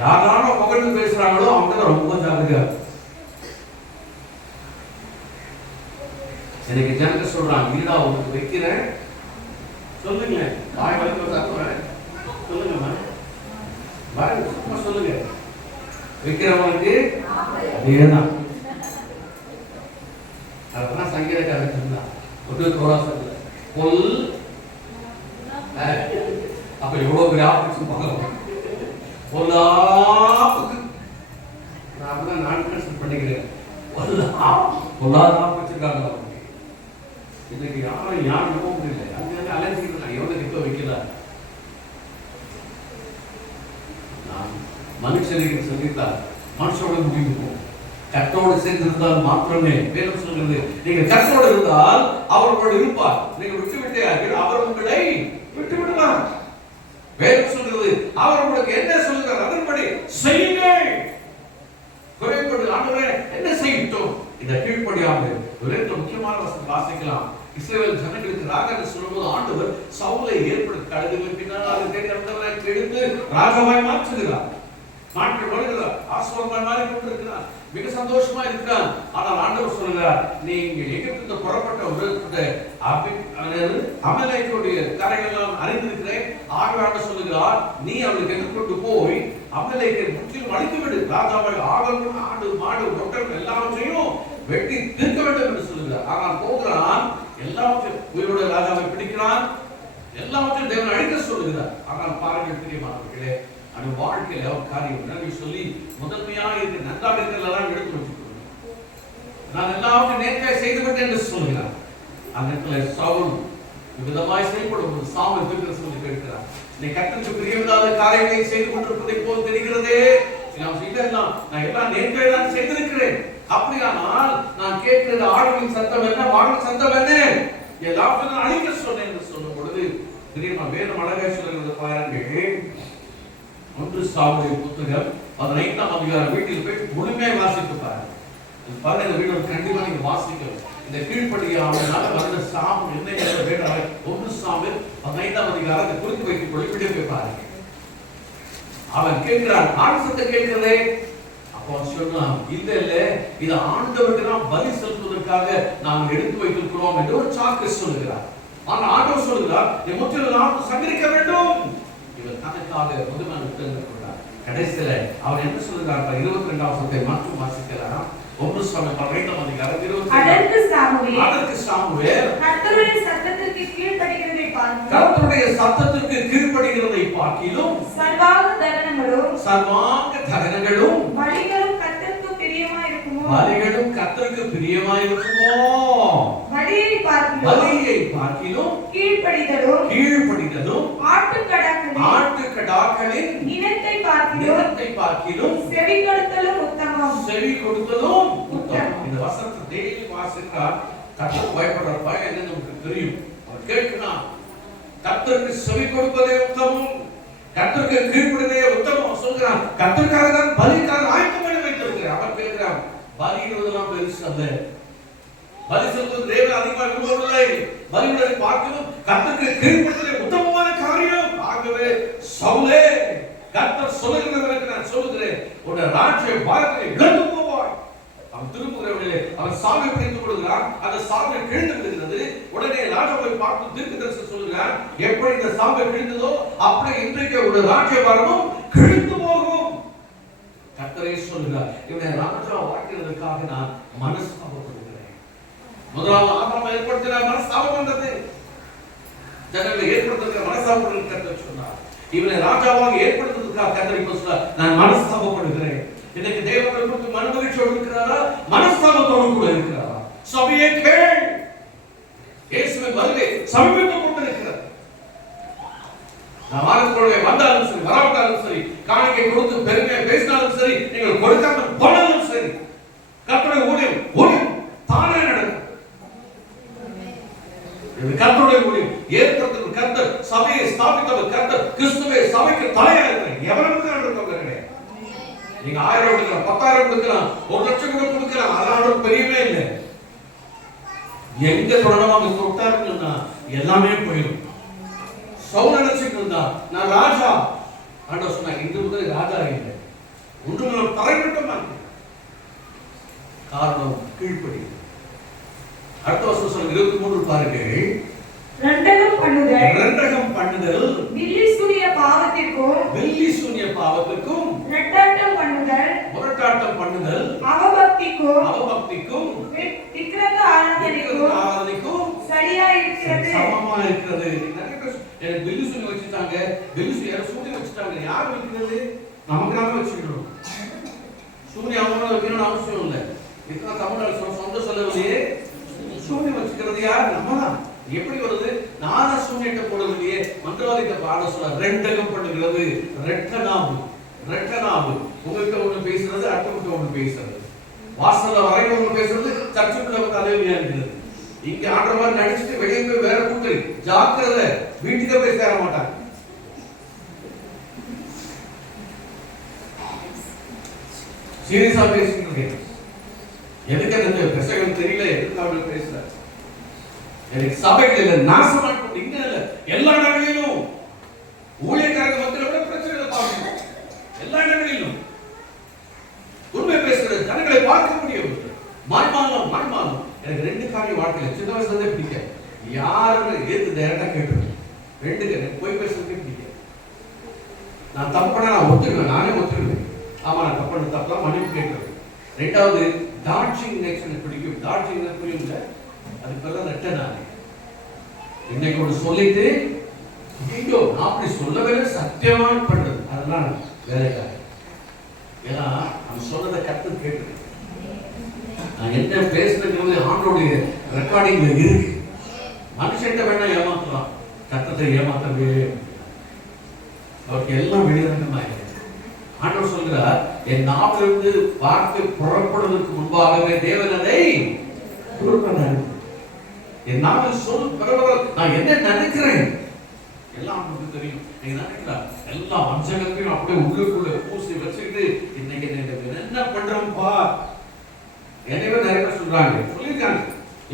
யாராலும் புகழ்ந்து பேசுறாங்களோ அவங்க ரொம்ப ஜாகிரதையா. எனக்கு ஜனங்க சொல்றாங்க, வீடா உங்களுக்கு வைக்கிறேன் சொல்லுங்க, வாய் வரைக்கும் சாப்பிடுறேன் சொல்லுங்க, சும்மா சொல்லுங்க, வைக்கிறவங்களுக்கு அதேதான். அதெல்லாம் சங்கீதக்காரன் சொன்னா ஒரு தோராசத்துல பொல் அப்ப எவ்வளவு பெரிய ஆபத்து பொல்லாப்புக்கு நான் அப்படிதான் நான் கன்சல்ட் பண்ணிக்கிறேன். பொல்லாத வச்சிருக்காங்க. இன்னைக்கு யாரும் நம்ப முடியல. அங்க அலைஞ்சிருக்காங்க, எவ்வளவு இப்ப வைக்கல. நான் மனுஷனுக்கு சொல்லித்தான் மனுஷோட முடிவு போகும். கர்த்தரோடு சேர்ந்திருந்தால் மாத்திரமே வேதம் சொல்கிறது, நீங்க கர்த்தரோடு இருந்தால் அவர் உங்களோடு இருப்பார். நீங்க விட்டு விட்டீர்கள், அவர் உங்களை விட்டு விடுவார். வேதம் சொல்கிறது, அவர் உங்களுக்கு என்ன சொல்லுகிறார் அதன்படி செய்யுங்கள். குறைபடு ஆண்டவரே என்ன செய்யட்டும், இந்த கீழ்ப்படியாமல் ஒரே முக்கியமான வசனம் வாசிக்கலாம். இஸ்ரவேல் ஜனங்களுக்கு ராஜாவை சொல்லும்போது ஆண்டவர் சவுலை ஏற்படுத்தி கழுகுகளுக்கு பின்னால் அதை தேடி வந்தவரை எடுத்து ராஜாவாய் மாற்றுகிறார். நாட்கள் வருகிறார், ஆசீர்வாதமாய் மாறிக்கொண்டிருக்கிறார், மிக சந்தோஷமா இருக்கிறார். ஆனால் ஆண்டவர் சொல்லுகிறார், நீங்க எகிப்திலிருந்து புறப்பட்ட ஒரு அமலேக்குடைய கரைகளெல்லாம் அறிந்திருக்கிறேன். ஆண்டவர் சொல்லுகிறார், நீ அவளுக்கு எதிர்கொண்டு போய் அமலேக்கை முற்றிலும் அழித்து விடு. ராஜாவை ஆகணும், ஆடு மாடு ஒட்டகம் எல்லாவற்றையும் வெட்டி தீர்க்க வேண்டும் என்று சொல்லுகிறார். ஆனால் போகிறான், எல்லாவற்றையும் உயிரோட ராஜாவை பிடிக்கிறான், எல்லாவற்றையும் தேவன் அழிக்க சொல்லுகிறார். ஆனால் பாருங்கள் பிரியமானவர்களே, அந்த வாழ்க்கையில ஒரு காரியம் நன்றி சொல்லி முதன்மையாக இருக்கு நன்றாக இருக்கிறதெல்லாம் எடுத்து வச்சுக்கணும். நான் எல்லாவற்றையும் நேர்மையாக செய்துவிட்டேன் என்று சொல்கிறார். அந்த இடத்துல சவுல் விதமாய் செயல்படும் சாமுவேல் தீர்க்க சொல்லி கேட்கிறார், நீ கர்த்தருக்கு பிரியமில்லாத காரியங்களை செய்து கொண்டிருப்பதை போல் தெரிகிறதே. நான் எல்லாம் நேர்மையாக தான் செய்திருக்கிறேன். அப்படியானால் நான் கேட்கிற ஆடுகளின் சத்தம் என்ன, மாடுகளின் சத்தம் என்ன, எல்லாத்தையும் நான் அழிக்க சொன்னேன் என்று சொல்லும் பொழுது தெரியுமா வேதம் அழகாய் சொல்லுகிறது. பாருங்கள், 1 சாமுவேல் புத்தகம் 15ஆம் அதிகாரம் வீட்டில் போய் முழுமையாக வாசித்து பாருங்க. பாருங்க, இந்த வீடியோ கண்டிப்பா நீங்க வாசிக்கணும். இந்த கீழ்ப்படியாமையினால வந்த சாபம் என்ன வேண்டாம். 1 சாமுவேல் 15ஆம் அதிகாரத்தை குறித்து வைத்துக் கொள்ள வீடியோ போய் பாருங்க. அவன் கேட்கிறான், ஆண் சத்தம் கேட்கிறதே. அப்போ சொன்னான், இல்ல இல்ல, இது ஆண்டவருக்கு தான் பலி செலுத்துவதற்காக நாம் எடுத்து வைத்திருக்கிறோம் என்று ஒரு சாக்கு சொல்லுகிறார். ஆனால் ஆண்டவர் சொல்லுகிறார், நீ முற்றிலும் சங்கரிக்க வேண்டும். இவர் தனக்காக முதலான உத்தரவு கொண்டார். கடைசியில அவர் என்ன சொல்லுகிறார், 22ஆம் வசனத்தை மாற்றும் வாசிக்கலாம். 1 சாமுவேல் 15ஆம் அதிகாரம் 22. அதற்கு சாமுவேல் கர்த்தருடைய சத்தத்திற்கு கீழ்ப்படிகிறதை பார்க்கிலும் சர்வாங்க தகனங்களும் பலிகளும் கர்த்தருக்கு பலிகளும் கர்த்தருக்கு பிரியமாயிருக்குமோ? பலியை பார்க்கிலும் கீழ்ப்படிதலும் ஆட்டுக்கடாக்களின் இனத்தை பார்க்கிலும் செவி கொடுத்தலும் உத்தமம். இந்த வசனத்தை டெய்லி வாசித்தா கர்த்தருக்கு பயப்படுற பயம் என்னன்னு நமக்கு தெரியும். அவர் கேட்கணும், கர்த்தருக்கு செவி கொடுப்பதே உத்தமம், கர்த்தருக்கு கீழ்ப்படிவதே உத்தமம் சொல்கிறான். கர்த்தருக்காக தான் பலிக்காக ஆயத்தம் பண்ணி வைத்திருக்கிறார். அவர் கேட்கிறார், பலியிடுவதெல்லாம் பெருசு அல்ல, பலி செலுத்துவது தேவன் அதிகமாக விரும்பவில்லை, பலியுடனை பார்க்கணும் கர்த்தருக்கு கீழ்ப்படிவதே உத்தமமான காரியம். ஆகவே சவுலே, கர்த்தர் சொல்லுகிறவருக்கு நான் சொல்லுகிறேன், உன்னுடைய ராஜ்ய பாரத்தை இழந்து போவாய். அவன் திரும்புகிறவர்களே அவன் சாவை பிடித்துக் கொள்கிறான். அந்த சாவை கிழிந்து விடுகிறது. உடனே ராஜாவை பார்த்து தீர்க்கதரிசி சொல்கிறார், எப்படி இந்த சாவை கிழிந்ததோ அப்படி இன்றைக்கு ஒரு ராஜ்யபாரமும் கிழிந்து போகும். கர்த்தரே சொல்கிறார், இவனை ராஜா வாக்கிறதுக்காக நான் மனஸ்தாபப்படுகிறேன். முதலாவது ஆதாம் ஏற்படுத்தின மனஸ்தாபம் வந்தது. ஜனங்களை ஏற்படுத்துகிற மனஸ்தாபப்படுகிற கர்த்தர் சொன்னார். இவனை ராஜாவாக ஏற்படுத்துவதற்காக கர்த்தர் இப்ப சொல்றார், நான் மனஸ்தாபப்படுகிறேன். இன்னைக்கு தேவனை குறித்து மனமகிழ்ச்சியோடு இருக்கிறாரா, மனஸ்தாபத்தோடு கூட இருக்கிறாரா? சபையே கேள், இயேசுவின் வருகை சமீபத்துக் கொண்டிருக்கிறது. நான் வாரத்தோடு வந்தாலும் சரி, வராவிட்டாலும் சரி, காணிக்கை கொடுத்து பெருமையை பேசினாலும் சரி, நீங்கள் கொடுக்காமல் போனாலும் சரி, கர்த்தருடைய ஊழியம் தானே நடக்கும். கர்த்தருடைய ஊழியம் ஏற்படுத்தும் கர்த்தர், சபையை ஸ்தாபித்தவர் கர்த்தர், கிறிஸ்துவை சபைக்கு தலையாக இருக்கிறார். எவனுக்கு நடக்கும் கிடையாது. நீங்க 1000 கொடுக்கலாம், 10,000 கொடுக்கலாம், 1 லட்சம் கூட கொடுக்கலாம், அதனால பெரியவே இல்லை. எங்க தொடர்ந்து அவங்க தொட்டாருன்னா எல்லாமே போயிடும். சவுல் நினைச்சிட்டு இருந்தா நான் ராஜா, ஆண்டவர் சொன்னா இன்று முதல் ராஜா இல்லை, ஒன்று தரைமட்டமா இருக்கு. காரணம் கீழ்ப்படி. அடுத்த வருஷம் சொல்ல 23 பாருங்கள். ரெண்டகம் பண்ணுதல் வெள்ளி சூனிய பாவத்திற்கும் முரட்டாட்டம் பண்ணுதல் அவபக்திக்கும் விக்கிரக ஆராதனைக்கும் சரியா இருக்கிறது, சமமா இருக்கிறது. எனக்கு வெள்ளி சூனி வச்சுட்டாங்க, வெள்ளி சூனி வச்சுட்டாங்க. யார் வைக்கிறது? நமக்காக வச்சுக்கணும். சூனி அவங்க வைக்கணும்னு அவசியம் இல்லை. இதுதான் தமிழ்நாடு சொந்த செலவுலயே சூனி வச்சுக்கிறது யார்? நம்ம தான். எப்படி வருது? நான சூனியத்தை போடவில்லையே, மந்திரவாதித்த பாட சொல்ல ரெண்டகம் பண்ணுகிறது. ரெட்டனாவு உங்ககிட்ட ஒண்ணு பேசுறது, அடுத்தவங்க ஒண்ணு பேசுறது, வாசல்ல வரைக்கும் ஒண்ணு பேசுறது, சர்ச்சுக்குள்ள தலைவியா இருக்கிறது. இங்க ஆடுற மாதிரி நடிச்சுட்டு வெளியே போய் வேற கூட்டு ஜாக்கிரதை, வீட்டுக்கு போய் சேர மாட்டாங்க. சீரியஸா பேசிட்டு இருக்கேன். எதுக்கு அந்த பிரசங்கம் தெரியல, எதுக்கு அவங்க பேசல. எனக்கு சபைகளில் நாசமாட்டம் இங்க இல்ல, எல்லா இடங்களிலும் ஊழியக்காரங்க மத்தியில கூட பிரச்சனைகளை பார்க்கணும். எல்லா இடங்களிலும் உண்மை பேசுறது, ஜனங்களை பார்க்க முடியும். மாய்மாலம் எனக்கு 2 காரியம் வாழ்க்கையில சின்ன வயசுல இருந்தே பிடிக்க. யாரு ஏத்து டைரக்டா கேட்டுருவேன். 2 எனக்கு போய் பேசுறதே பிடிக்க. நான் தப்பு பண்ண நான் ஒத்துக்குவேன், நானே ஒத்துக்குவேன். ஆமா நான் தப்பு பண்ண தப்பெல்லாம் மன்னிப்பு கேட்கிறேன். 2வது டார்ச்சிங் நெக்ஸ்ட் பிடிக்கும். டார்ச்சிங் புரியுங்க, அது பேர் ரெட்டனானே. இன்னைக்கு ஒன்று சொல்லிட்டு ஐயோ நான் அப்படி சொல்லவே சத்தியமான பண்றது, அதெல்லாம் வேலைக்காக. ஏன்னா அவன் சொன்னதை கத்து கேட்டு நான் என்ன பேசுறது ஆண்டோடைய ரெக்கார்டிங்ல இருக்கு. மனுஷன்ட்ட வேணா ஏமாத்தலாம், கத்தத்தை ஏமாத்தவே அவருக்கு எல்லாம் வெளிரங்கமா இருக்கு. ஆண்டவர் சொல்கிறார், என் நாவிலிருந்து வார்த்தை புறப்படுவதற்கு முன்பாகவே தேவன் அதை என் நாவில் சொல் பிறவர்கள் நான் என்ன நினைக்கிறேன் எல்லாம் உங்களுக்கு தெரியும். நீங்க நினைக்கலாம் எல்லா வஞ்சகத்தையும் அப்படியே உள்ளுக்குள்ள பூசி வச்சுக்கிட்டு இன்னைக்கு என்ன பண்றோம்ப்பா. எனவே நிறைய பேர் சொல்றாங்க, சொல்லியிருக்காங்க,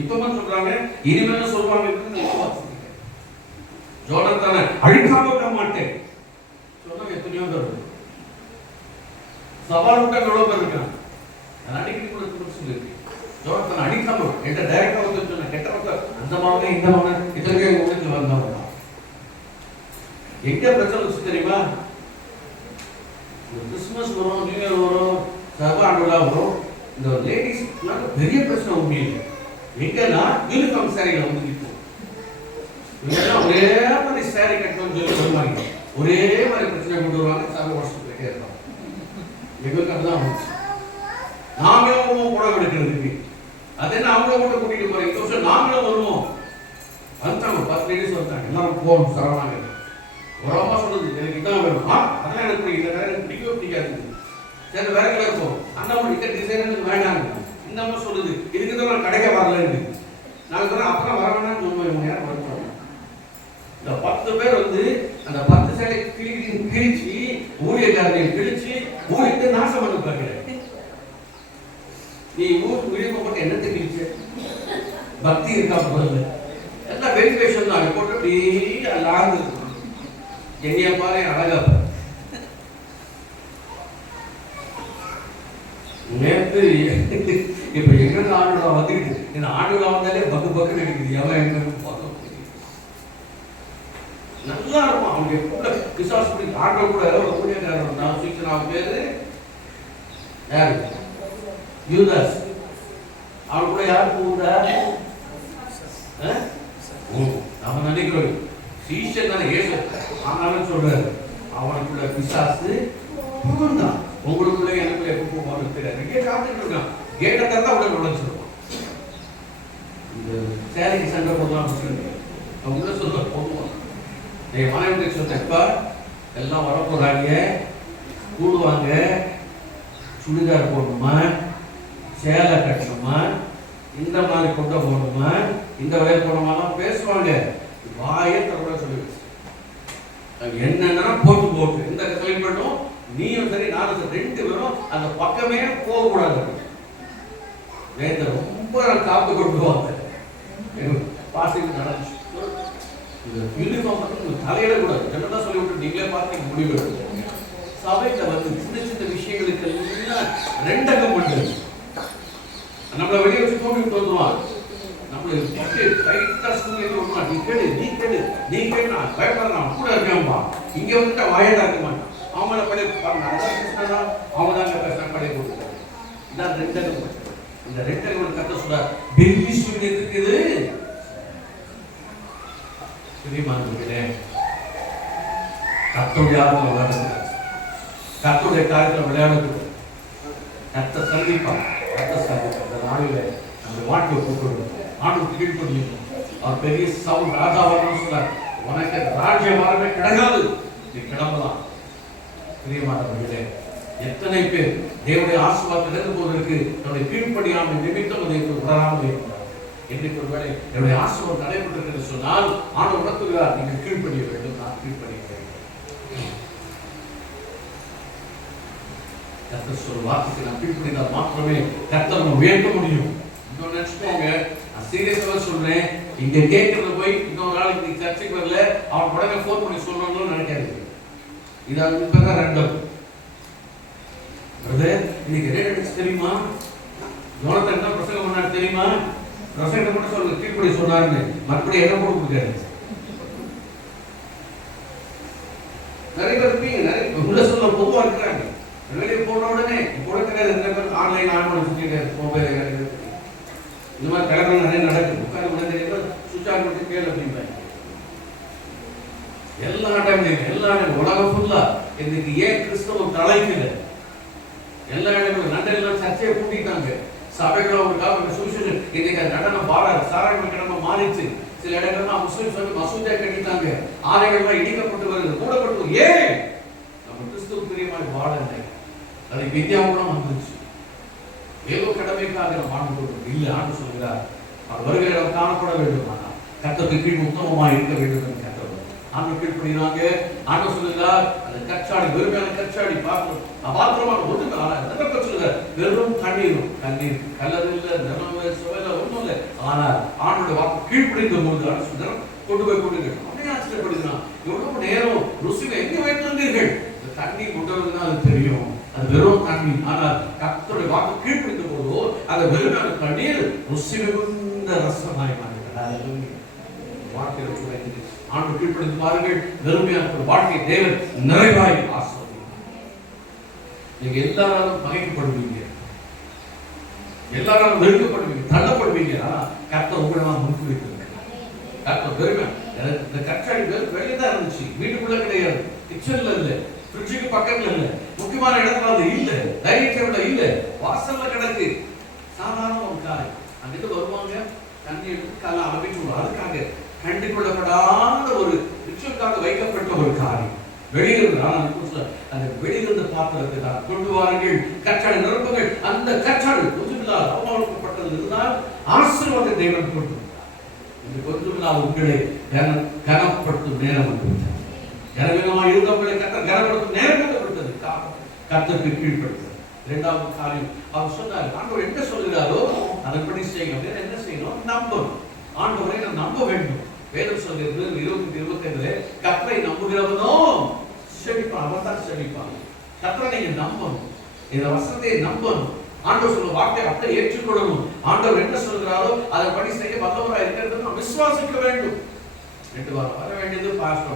இப்பதான் சொல்றாங்க, இனிமேல் சொல்றாங்க. ஜோனத்தான அழிக்காம விட மாட்டேன் சொன்னா எத்தனையோ பேர் சவால் விட்டா எவ்வளவு பேர் இருக்காங்க. நான் அடிக்கடி கூட சொல்லியிருக்கேன், ஜோனத்தான அடிக்காம என்ற டைரக்டா வந்து சொன்ன கெட்ட மக்கள் அந்த மாதிரி இந்த மாதிரி இதற்கு ஊருக்கு வந்தவங்க எங்க பிரச்சனை வச்சு தெரியுமா? கிறிஸ்துமஸ் வரும், நியூ இயர் வரும், சர்வாண்ட் விழா வரும், இந்த லேடிஸ் பெரிய பிரச்சனை உண்மையில எங்கன்னா யூனிஃபார்ம் சாரியில வந்து நிற்போம். ஒரே மாதிரி சாரி கட்டணும்னு சொல்லி வருவாங்க, ஒரே மாதிரி பிரச்சனை கொண்டு வருவாங்க. சர்வ வருஷத்துக்கே இருப்பாங்க. எங்களுக்கு அப்படிதான் வந்துச்சு. நாங்களும் கூட படம் எடுக்கிறதுக்கு. அது என்ன அவங்கள கூட கூட்டிட்டு போறேன், இந்த வருஷம் நாங்களும் வருவோம். வந்துட்டாங்க 10 லேடிஸ் வந்துட்டாங்க, எல்லாரும் போகணும் சரவணாங்க. ஒரு அம்மா சொல்லுது எனக்கு இதான் வேணும். அதெல்லாம் எனக்கு பிடிக்கல, எனக்கு பிடிக்கவே பிடிக்காது. சரி வேற கலர் போகும். அந்த அம்மா இந்த டிசைன் எனக்கு வேண்டாங்க. இந்த அம்மா சொல்லுது இதுக்கு தான் நான் கடைக்க வரலன்னு. நான் சொல்றேன் அப்புறம் வர வேண்டாம்னு சொல்லுவேன். யாரும் வருவாங்க. இந்த 10 பேர் வந்து அந்த 10 சேலை கிழிச்சு ஊழியக்காரர்கள் கிழிச்சு ஊழியத்தை நாசம் பண்ண பார்க்கிறேன். நீ ஊருக்கு விழிப்பு போட்டு என்னத்தை கிழிச்ச? பக்தி இருக்கா போல எல்லாம் வெரிஃபிகேஷன் தான் போட்டு அப்படியே லாந்து என்னைய பாரு அழகா. நேற்று இப்ப எங்க ஆண்டுலா வந்துருக்கு. இந்த ஆண்டுலா வந்தாலே பக்கு பக்குன்னு இருக்குது. எவன் எங்க பார்க்க நல்லா இருக்கும். அவங்க கூட பிசாசு ஆண்டோ கூட ஊழியக்காரன் நான் சீக்கிரம் பேரு யாரு யூதாஸ். அவன் கூட யார் போகுதா? நம்ம நினைக்கிறோம் சீஷன் தானே ஏசு. ஆனாலும் சொல்றாரு அவனுக்குள்ள பிசாசு தான். உங்களுக்குள்ள எனக்குள்ள எப்ப போவான்னு தெரியாது. இங்கே காத்துட்டு இருக்கான். கேட்ட தந்தா உடனே நுழைச்சிருவான். இந்த சேலைக்கு சண்டை போடலாம் சொல்லி அவங்க சொல்ற போடுவான். என் மனைவி சொன்னப்ப எல்லாம் வர போறாங்க, கூடுவாங்க, சுடிதார் போடணுமா, சேலை கட்டணுமா, இந்த மாதிரி கொண்ட போடணுமா, இந்த வகையை போடணுமாலாம் பேசுவாங்க. வாயே தவிர சொல்லி என்னன்னா போட்டு இந்த செலக்ட் பண்ணும். நீயும் சரி நானும் சரி 2 பேரும் அந்த பக்கமே போகக்கூடாது. ரொம்ப காப்பு கொண்டுவாங்க. பாசிட்டிவ் நடந்துச்சு. யூனிஃபார்ம் மட்டும் தலையிட கூடாது. என்னதான் சொல்லி விட்டு நீங்களே பார்த்து முடிவு எடுக்கணும். சபையில வந்து சின்ன சின்ன விஷயங்களுக்கு எல்லாம் 2 அங்கம் பண்ணுது. நம்மளை வெளியே வச்சு போட்டு வந்துருவான். நம்மளை டைட்டா ஸ்கூல்ல விடுமா. நீ கேடு நான் பயப்படுறேன் கூட இருக்கேன்பா. இங்க வந்துட்டா வாயடா இருக்க மாட்டான். அவங்கள பழைய அவங்க தான் பேசுறாங்க பழைய போட்டு. இதான் 2 அங்கம். இந்த 2 அங்கம் கத்த சொல்ல பெரிய ஸ்டூடெண்ட் இருக்குது. தெரியுமாங்களே கத்தோடைய ஆர்வம் விளையாடுறது, கத்தோடைய காரியத்தில் விளையாடுறது, கத்த சந்திப்பான். அந்த நாளில அந்த வாழ்க்கையை கூப்பிடுவோம். ஆண்டு கீழ்படியும். அவர் பெரிய சவுண்ட் ராஜாவாக சொன்னார், உனக்கு ராஜ்ய வரவே கிடையாது, நீ கிளம்பலாம். பிரியமானவர்களே, எத்தனை பேர் தேவனுடைய ஆசீர்வாதத்தில் இருந்து போவதற்கு நம்முடைய கீழ்ப்படியாமல் நிமித்தம் அதை உணராமல் இருக்கிறார். இன்னைக்கு ஒரு வேளை என்னுடைய ஆசீர்வாதம் நடைபெற்றிருக்கிறது சொன்னால் ஆண்டு உணர்த்துகிறார், நீங்கள் கீழ்ப்படிய வேண்டும். நான் கீழ்ப்படிய வேண்டும். கர்த்தர் சொல்ற வார்த்தைக்கு நான் கீழ்ப்படிந்தால் மாத்திரமே கர்த்தர் உயர்த்த முடியும். இன்னொரு நினைச்சுக்கோங்க, நான் சீரியஸாக சொல்றேன். இங்க கேட்கறது போய் இன்னொரு நாளைக்கு நீ சர்ச்சைக்கு வரல அவன் உடனே ஃபோன் பண்ணி சொல்லணும்னு நினைக்காது. இது இப்பதான் 2 பிரதர் இன்னைக்கு என்ன தெரியுமா? ஜோனத்தன் தான் பிரசங்கம் பண்ணாரு தெரியுமா? பிரசங்கம் மட்டும் சொல்ல கீழ்ப்படி சொன்னாருன்னு மறுபடியும் என்ன போட்டு கொடுக்காரு. நிறைய பேர் இருப்பீங்க, நிறைய உள்ள சொல்ல பொதுவா இருக்கிறாங்க. வெளியே போன உடனே கூட கிடையாது. ஆன்லைன் ஆன் பண்ணி சுத்திட்டு மொபைல் இந்த மாதிரி கிளம்பி நிறைய நடக்குது. உட்காந்து கூட தெரியும் சுவிட்ச் ஆன் பண்ணி கேளு அப்படின்பாங்க. எல்லா டைம்லையும் எல்லா உலகம் ஃபுல்லா இன்னைக்கு ஏன் கிறிஸ்தவம் தலைக்கல? எல்லா இடங்களும் நண்டெல்லாம் சர்ச்சையை கூட்டிட்டாங்க. சபைகளை ஒரு காலம் சுவிசேஷன் இன்னைக்கு நடனம் பாடாது, சாராயண கிழமை மாறிச்சு. சில இடங்கள்லாம் முஸ்லிம்ஸ் வந்து மசூதியா கட்டிட்டாங்க. ஆலைகள்லாம் இடிக்கப்பட்டு வருது, மூடப்பட்டு. ஏன்? நம்ம கிறிஸ்துவ பிரியமாய் வாழலை. அது வித்யாவுடன் வந்துருச்சு. ஏதோ கடமைக்காக நம்ம ஆண்டு கொடுக்கணும் இல்லை. ஆண்டு சொல்கிறார் அவர் வருகிற காணப்பட வேண்டும். ஆனால் கர்த்தருக்கு கீழ் உத்தமமாக இருக்க வேண்டும் என்று கர்த்தர் ஆண்டு கீழ்படினாங்க. ஆண்டு சொல்லுகிறார் அந்த கச்சாடி வெறுமையான கச்சாடி பார்க்கணும் பாத்திரமான ஒன்றுமே. ஆனால் சொல்லுகிறார் வெறும் தண்ணீரும், தண்ணீர் கலர் இல்லை, நிலம் சுவையில ஒன்றும் இல்லை. ஆனால் ஆண்டோட வாக்கு கீழ்படிந்த போது ஆண்டு சொல்கிறார் கொண்டு போய் கொடுங்கள். அப்படியே ஆச்சரியப்படுகிறான், எவ்வளவு நேரம் ருசியை எங்கே வைத்திருந்தீர்கள்? இந்த தண்ணி கொண்டு வருதுன்னா அது தெரியும், அது வெறும் தண்ணி. ஆனால் கர்த்தருடைய வாக்கு கீழ்படிந்த போதோ அந்த வெறுமையான தண்ணீர் ருசி மிகுந்த ரசமாய் மாறுகிறது. வாழ்க்கையில் சுவைந்து ஆண்டு கீழ்ப்படிந்து பாருங்கள். வெறுமையான வாழ்க்கை தேவன் நிறைவாய் ஆசீர்வதிப்பார். நீங்க எல்லாராலும் பகைக்கப்படுவீங்க, எல்லாராலும் வெறுக்கப்படுவீங்க, தள்ளப்படுவீங்க. கர்த்தர் உங்களை முன்கு வைத்திருக்கிறார். கர்த்தர் வெறுமை. இந்த கச்சாடி வெளியே தான் இருந்துச்சு, வீட்டுக்குள்ள கிடையாது, கிச்சன்ல இல்ல, ஃப்ரிட்ஜுக்கு பக்கத்துல இல்ல, முக்கியமான இடத்துல அது இல்ல, டைனிங் டேபிள்ல இல்ல, வாசல்ல கிடக்கு. சாதாரண ஒரு காரியம். அங்கிட்டு வருவாங்க, தண்ணி எடுத்து காலை அமைச்சுடுவாங்க. அதுக்காக கண்டு கொள்ளப்படாத ஒரு ரிச்சுவலுக்காக வைக்கப்பட்ட ஒரு காரியம். வெளியிலிருந்து அந்த வெளியிலிருந்து பாத்திரத்தை தான் கொண்டு வாருங்கள், கற்றாழை நிரப்புங்கள். அந்த கற்றாழை கொஞ்சமில்லாத அவமானப்பட்டது இருந்தால் ஆசீர்வாத தேவன் கொண்டு இந்த கொஞ்சமில்லாத உங்களை கனப்படுத்தும் நேரம் வந்துவிட்டது. கனவீனமாக இருந்தவர்களை கர்த்தர் கனப்படுத்தும் நேரம் வந்துவிட்டது. கர்த்தருக்கு கீழ்ப்படுத்தும். இரண்டாவது காரியம் அவர் சொன்னார், ஆண்டவர் என்ன சொல்கிறாரோ அதன்படி செய்யுங்க. அப்படின்னு என்ன செய்யணும்? நம்பணும். ஆண்டவரை நான் நம்ப வேண்டும். வேதம் சொல்கிறது 20:25 கர்த்தரை நம்புகிறவனோ செழிப்பான். அவன் தான் செழிப்பான். கர்த்தரை நீங்க நம்பணும். இந்த வசனத்தை நம்பணும். ஆண்டவர் சொல்ற வார்த்தை அப்படி ஏற்றுக்கொள்ளணும். ஆண்டவர் என்ன சொல்கிறாரோ அதன்படி செய்ய வல்லவராக இருக்கிறது நாம் விசுவாசிக்க வேண்டும். ரெண்டு வாரம் வர வேண்டியது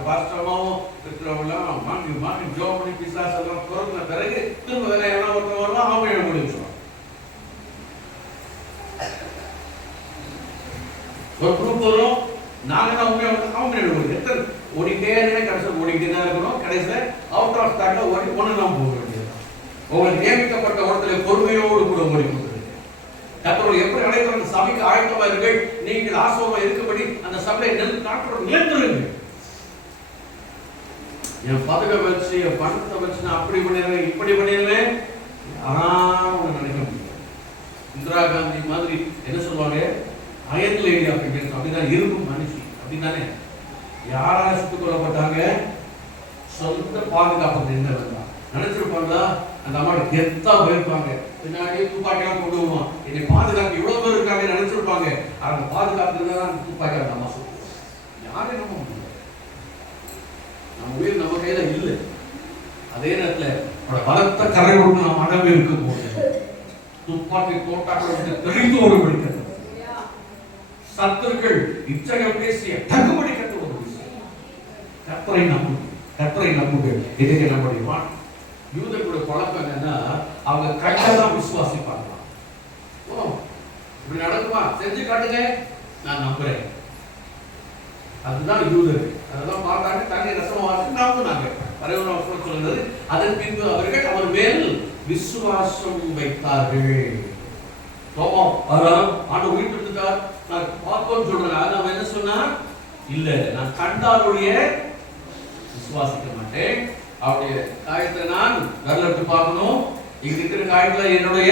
பாஸ்டமாவும் இருக்கிறவங்களாம் மாங்கி ஜோம் பண்ணி பிசாஸ் எல்லாம் துறந்த பிறகு திரும்ப வேற எல்லாம் ஒருத்தர் வரலாம், அவங்க எழுத முடியும். ஒரு குரூப் வரும், நாங்க தான் அவங்க எழுத முடியும். எத்தனை ஓடிக்கிட்டே கடைசியில் ஓடிக்கிட்டே தான் இருக்கணும். கடைசியில் அவுட் ஆஃப் ஸ்டாக்ல ஓடி ஒன்று தான் போக வேண்டியது. உங்களுக்கு நியமிக்கப்பட்ட இடத்துல பொறுமையோடு கூட ஓடி கொடுக்குறது. கர்த்தர் எப்படி அழைக்கிற அந்த சபைக்கு ஆயத்தமாயிருங்கள், நீங்கள் ஆசீர்வாதமா இருக்கும்படி அந்த சபையை நிலைத்திருங்கள். என் பதவி வச்சு என் பணத்தை வச்சு நான் அப்படி பண்ணிடுவேன் இப்படி பண்ணிடுவேன் நினைக்க முடியும். இந்திரா காந்தி மாதிரி என்ன சொல்லுவாங்க, அயன் லேடி அப்படின்னு அப்படிதான் இருக்கும் மனுஷி. அப்படின்னானே யாரால சுட்டுக் கொல்லப்பட்டாங்க? சொந்த பாதுகாப்பு நின்று நினைச்சிருப்பாங்களா? அந்த அம்மாவோட கெத்தா போயிருப்பாங்க. பின்னாடியே துப்பாக்கியெல்லாம் கொண்டு வருவான். என்னை பாதுகாப்பு இவ்வளவு பேர் இருக்காங்க நினைச்சிருப்பாங்க. அந்த பாதுகாப்பு தான் துப்பாக்கி அந்த அம்மா சொல்லுவோம். யாரையும் நம்ப முடியல. நம்ம உயிர் நம்ம கையில இல்லை. அதே நேரத்தில் பலத்த கரை கொண்டு நாம் அடம்பு இருக்கும் போது துப்பாக்கி தோட்டாக்களை தெரிந்து ஒரு படிக்கிறது. சத்துருக்கள் இச்சகம் பேசிய தகுபடிக்கிற ஒரு விஷயம். கர்த்தரை நம்புங்கள். இதுக்கு நம்முடைய யூதர்களுடைய பழக்கம் என்னன்னா, அவங்க கட்டதான் விசுவாசிப்பாங்க. ஓ இப்படி நடக்குமா, செஞ்சு காட்டுங்க, நான் நம்புறேன். அதுதான் யூதர்கள். அதெல்லாம் பார்த்தாங்க, தண்ணி ரசமாவாசி நம்புனாங்க. பரிவர்த்தனை சொல்கிறது. அதன் பின்பு அவர்கள் அவர் மேல் விசுவாசம் வைத்தார்கள். ஆண்டு உயிர் கொடுத்துட்டார், நான் பார்ப்போம் சொல்றேன். அவன் என்ன சொன்னா, இல்ல நான் கண்டாருடைய விசுவாசிக்க மாட்டேன். அவருடைய காயத்தை நான் வரலாற்று பார்க்கணும். இங்க இருக்கிற காயத்துல என்னுடைய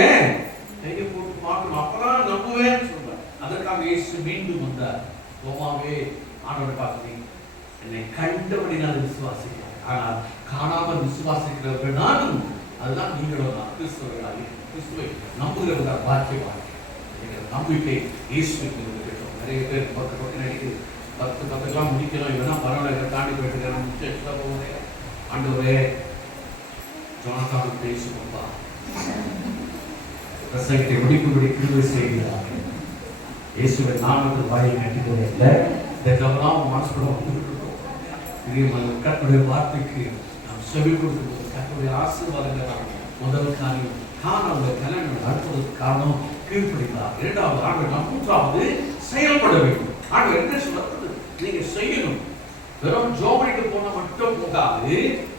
கையை போட்டு பார்க்கணும், அப்பதான் நம்புவேன் சொல்றார். அதற்காக இயேசு மீண்டும் வந்தார். தோமாவே, ஆண்டவரை பார்க்கிறேன், என்னை கண்டபடி நான் விசுவாசிக்கிறேன். ஆனால் காணாமல் விசுவாசிக்கிறவர்கள் நானும், அதுதான் நீங்களும் தான் கிறிஸ்துவர்களாக கிறிஸ்துவை நம்புகிறவர்கள் பாக்கியவான். நம்பிக்கை இயேசுவுக்கு இருக்கட்டும். நிறைய பேர் 10 நடிக்கு 10 முடிக்கணும். இவனா பரவாயில்ல தாண்டி போயிட்டு நம்ம போகிறேன். ஆண்டவரே, ஜோனாத்தான் பேசுவோம்பா, பிரசங்கத்தை முடிக்கும்படி கிருபை செய்கிறார். இயேசுவின் நாமத்தில் வாயை கட்டிக்கொள்ள இல்லை. இதற்கெல்லாம் மனசுக்குள்ள வந்துருக்கோம். இதே கர்த்தருடைய வார்த்தைக்கு நாம் செவி கொடுக்கும்போது கர்த்தருடைய ஆசீர்வாதங்கள் முதல் காரியம் காணவங்க கல்யாணம் நடத்துவதற்கு காரணம் கீழ்ப்படிந்தார். இரண்டாவது ஆண்டு மூன்றாவது செயல்பட வேண்டும். ஆண்டு என்ன சொல்றது, நீங்க செய்யணும். வெறும் ஜோமனிக்கு போன மட்டும் போகாது,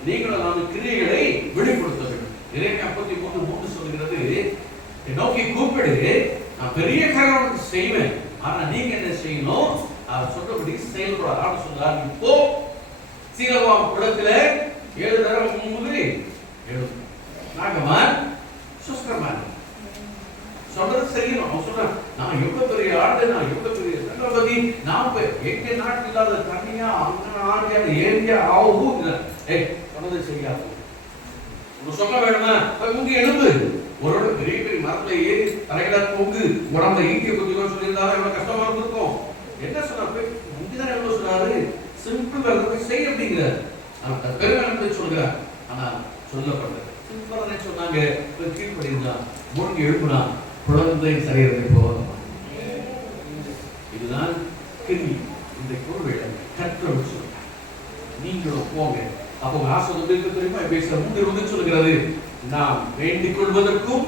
நீங்கள் அந்த கிரியைகளை வெளிப்படுத்த வேண்டும். இறைமையா 53:3 சொல்கிறது, நோக்கி கூப்பிடு, நான் பெரிய காரியம் செய்வேன், ஆனா நீங்க என்ன செய்யணும், அவர் சொல்றபடி செயல்படாது. ஆண்டு சொல்றார், இப்போ சீலவாம் குளத்துல 7 தடவை முன்பு எழுது நாகமான் சுஸ்கரமான் சொல்றது செய்யணும். அவன் சொல்றான், நான் எவ்வளவு பெரிய ஆடு, நான் எவ்வளவு பெரிய தளபதி, நான் எங்க நாட்டு இல்லாத தண்ணியா அங்க ஆடியா ஏரியா ஆகும் சொன்னதை செய்யாது. சொல்ல வேணுமா, முங்கி எழுந்து ஒரு பெரிய பெரிய மரத்துல ஏறி தலையில பொங்கு உடம்புல ஈட்டிய கொஞ்சம் சொல்லியிருந்தாலும் எவ்வளவு கஷ்டமா இருந்திருக்கும். என்ன சொன்னாரு, முங்கிதான் எவ்வளவு சொன்னாரு, சிம்பிள் செய் அப்படிங்கிறார். பெருமை சொல்கிறார். ஆனா சொல்லப்பட்டது சிம்பிளா சொன்னாங்க, கீழ்படிதான் மூழ்கி எழுப்புனா குழந்தை சரீரத்தை போதும். இதுதான் கிருமி. இந்த பொருளை கற்று நீங்களும் போங்க. அப்போ ஆசை தெரியுமா, பேசுற 3 சொல்கிறது, நாம் வேண்டிக் கொள்வதற்கும்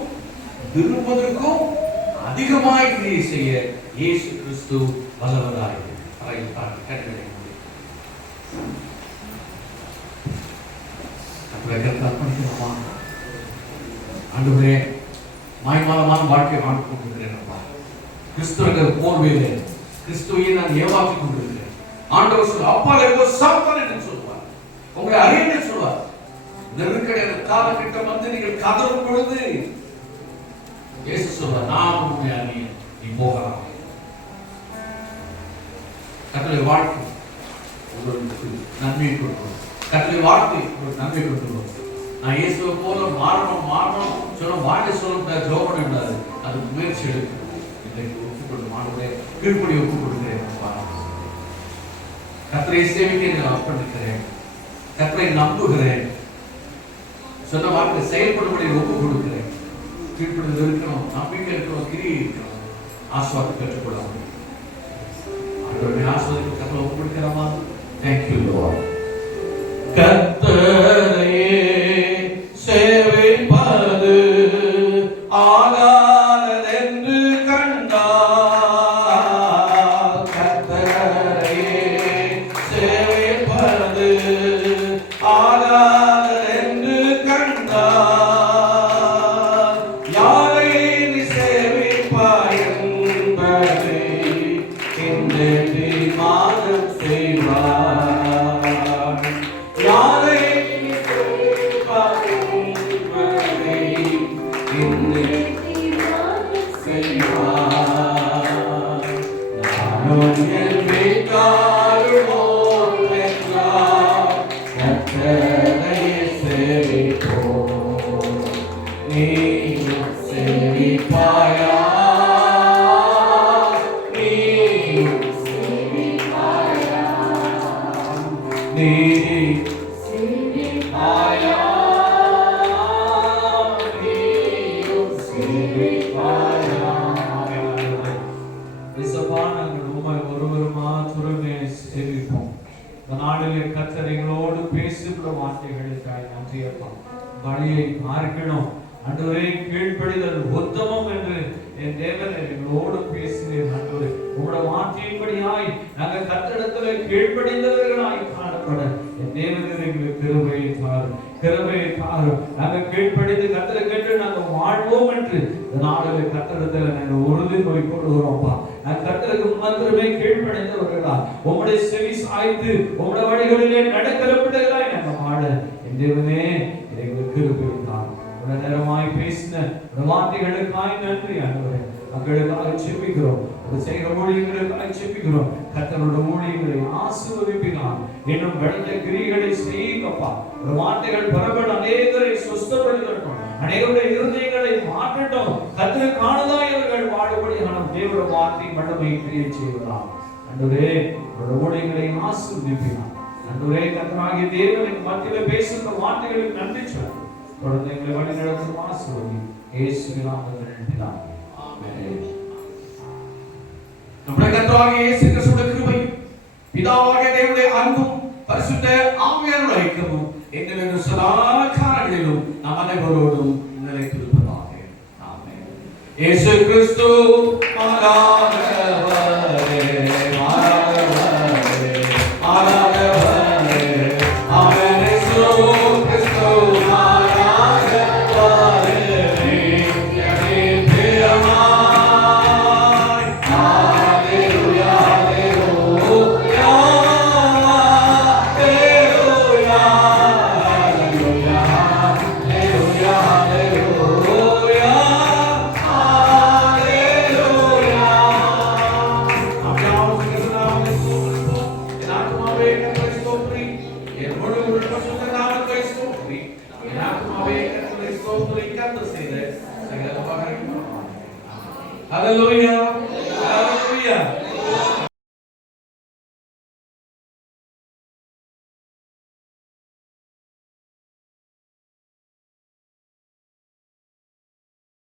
விரும்புவதற்கும் அதிகமாய் கிரியை செய்ய இயேசு கிறிஸ்து வல்லவராய் கட்டளை ஆண்டவரே, மாய்மாலமான வாழ்க்கை வாழ்ந்து கொண்டிருக்கிறேன் அப்பா. கிறிஸ்துவங்கிற போர்வையிலே கிறிஸ்துவையை நான் ஏமாற்றிக் கொண்டிருக்கிறேன். ஆண்டவர் சொல்ல அப்பா எவ்வளோ சாத்தான் என்று சொல்லுவார், உங்களை அறியன்னு சொல்வார். நெருக்கடியான காலகட்டம் வந்து நீங்கள் கதறும் பொழுது இயேசு சொல்வார், நான் உண்மை அறியேன், நீ போகலாம். கர்த்தருடைய வாழ்க்கை உங்களுக்கு நன்மையை கொடுக்கும். கர்த்தருடைய வார்த்தை ஒரு நன்மை கொடுக்கும். நான் இயேசுவை போல மாறணும் சொல்ல வாழை சொல்ல ஜோபன் என்றாரு. அது முயற்சி எடுக்கணும். இன்றைக்கு ஒப்புக்கொண்டு மாணவரே கீழ்ப்படி ஒப்புக் கொடுக்கிறேன். கர்த்தரை சேவிக்க நான் அர்ப்பணிக்கிறேன். கர்த்தரை நம்புகிறேன். சொன்ன வார்த்தை செயல்படும்படி ஒப்புக் கொடுக்கிறேன். கீழ்ப்படுதல் இருக்கணும், நம்பிக்கை இருக்கணும், கிரியை இருக்கணும். ஆசீர்வாதத்தை பெற்றுக்கொள்ளலாம். ஆண்டவருடைய ஆசீர்வாதத்தை கர்த்தரை ஒப்புக் கொடுக்கிறோமா? Thank you Lord. கர்த்தரையே சேவிப்பது ஆகாதென்று கண்டால், கர்த்தரையே சேவிப்பது ஆகாதென்று கண்டால், யாரை நீ சேவிப்பாய் என்பதை இந்த தீர்மானம் செய்வார். கர்த்தரைகளோடு பேசுகிற வார்த்தைகளுக்காய் நன்றி அப்பா. வழியை பார்க்கணும் ஆண்டவரே, கீழ்ப்படிதல் உத்தமம் என்று என் தேவன் எங்களோடு பேசினேன். ஆண்டவரே, உங்களோட வார்த்தையின்படியாய் நாங்கள் கர்த்தரிடத்திலே கீழ்ப்படிந்தவர்களாய் காணப்பட என் தேவன் எங்களுக்கு கிருபையை தாரும், கிருபையை தாரும். நாங்கள் கீழ்ப்படிந்து கர்த்தரை கேட்டு நாங்கள் வாழ்வோம் என்று நாளிலே கர்த்தரிடத்தில் நாங்கள் உறுதி போய் கொள்கிறோம்ப்பா. நான் கர்த்தருக்கு மாத்திரமே கீழ்ப்படிந்தவர்களா, உங்களுடைய செவி சாய்த்து உங்களுடைய வழிகளிலே நடக்கிற பிள்ளைகளாய் நாங்கள் வாழ என் தேவனே எங்களுக்கு கிருபை தாரும். உடனே நேரமாய் பேசின வார்த்தைகளுக்காய் நன்றி ஆண்டவரே. மக்களுக்காக செபிக்கிறோம், செய்கிற ஊழியர்களுக்காக செபிக்கிறோம். கர்த்தரோட ஊழியர்களை ஆசீர்வதிப்பினார். இன்னும் வெள்ளத்த கிரிகளை செய்யுங்கப்பா. வார்த்தைகள் பரவல் அநேகரை சுஸ்தப்படுத்தட்டும், அநேகருடைய இருதயங்களை மாற்றட்டும். கர்த்தருக்கானதாய் அவர்கள் வாழும்படியான தேவனுடைய வார்த்தை வல்லமை கிரியை செய்வதாம். ஆண்டவரே, உங்களுடைய ஊழியர்களை ஆசீர்வதிப்பினார். ஆண்டவரே, கர்த்தராகிய தேவனின் மத்தியிலே பேசுகிற வார்த்தைகளுக்கு நன்றி சொல்லுங்கள். குழந்தைகளை வழி நடத்தும் ஆசீர்வதி இயேசுவின் நாமத்தில் பிதாவே. ஆமென். நம்முடைய கர்த்தராகிய இயேசு கிறிஸ்துவின் கிருபை, பிதாவாகிய தேவனுடைய அன்பும் பரிசுத்த ஆவியானவருடைய ஐக்கியமும் எங்கள் சதா காலங்களிலும் நம் அனைவரோடும் நிலைத்திருப்பதாக. ஆமென். இயேசு கிறிஸ்து மாறாதவரே, மாறாதவரே, மாறாதவரே. ஆமென். இயேசு கிறிஸ்து Hallelujah. Hallelujah.